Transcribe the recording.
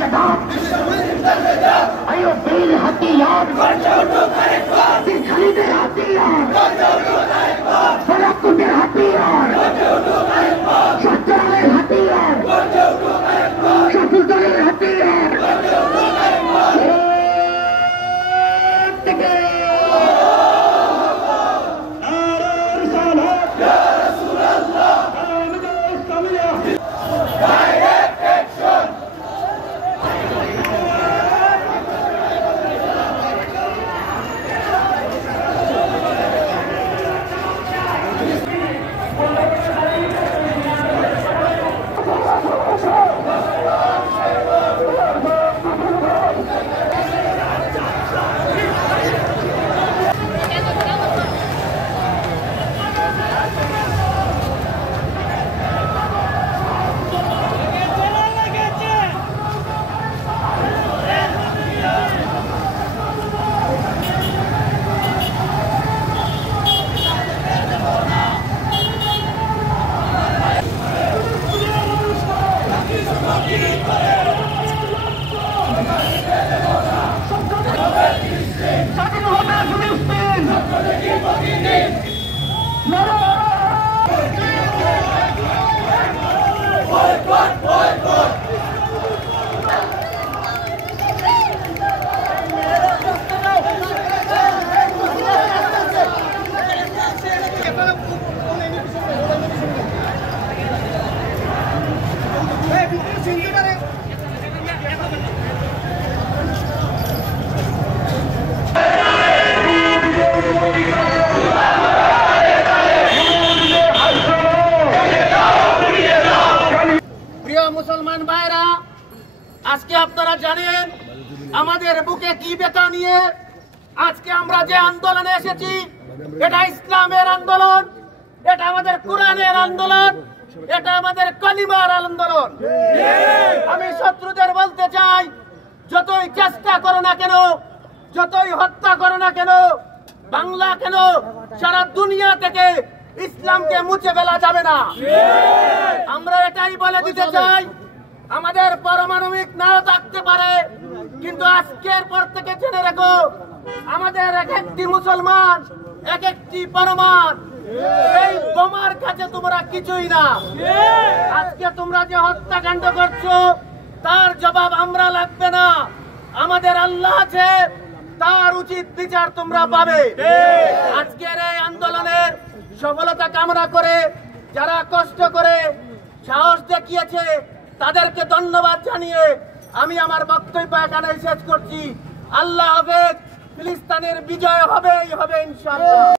इंकलाब अयोबीर हथियार खरीदे हथियार फलकुटेर हथियार सत्तरेर हथियार सत्तरेर हथियार मुसलमान भाईरा आज के আপনারা জানেন আমাদের বুকে কি ব্যথা নিয়ে আজকে আমরা যে আন্দোলনে এসেছি এটা ইসলামের আন্দোলন এটা আমাদের কোরআনের আন্দোলন এটা আমাদের কালিমার আন্দোলন আমি শত্রুদের বলতে চাই যতই চেষ্টা করো না কেন যতই হত্যা করো না কেন বাংলা কেন সারা দুনিয়া থেকে ইসলামকে মুছে ফেলা যাবে না আমরা এটাই বলে দিতে চাই আমাদের পারমাণবিক নাও থাকতে পারে কিন্তু আজকের পর থেকে জেনে রাখো আমাদের এক একটি মুসলমান এক একটি পরমাণু এই বোমার কাছে তোমরা কিছুই না আজকে তোমরা যে হত্যাকাণ্ড করছো তার জবাব আমরা লাগবে না আমাদের আল্লাহ আছে তার উচিত বিচার তোমরা পাবে আজকের এই আন্দোলনের সফলতা কামনা করে যারা কষ্ট করে সাহস দেখিয়েছে তাদেরকে ধন্যবাদ জানিয়ে আমি আমার বক্তব্য এখানে শেষ করছি আল্লাহ হাফেজ ফিলিস্তিনের বিজয় হবে ইনশাআল্লাহ।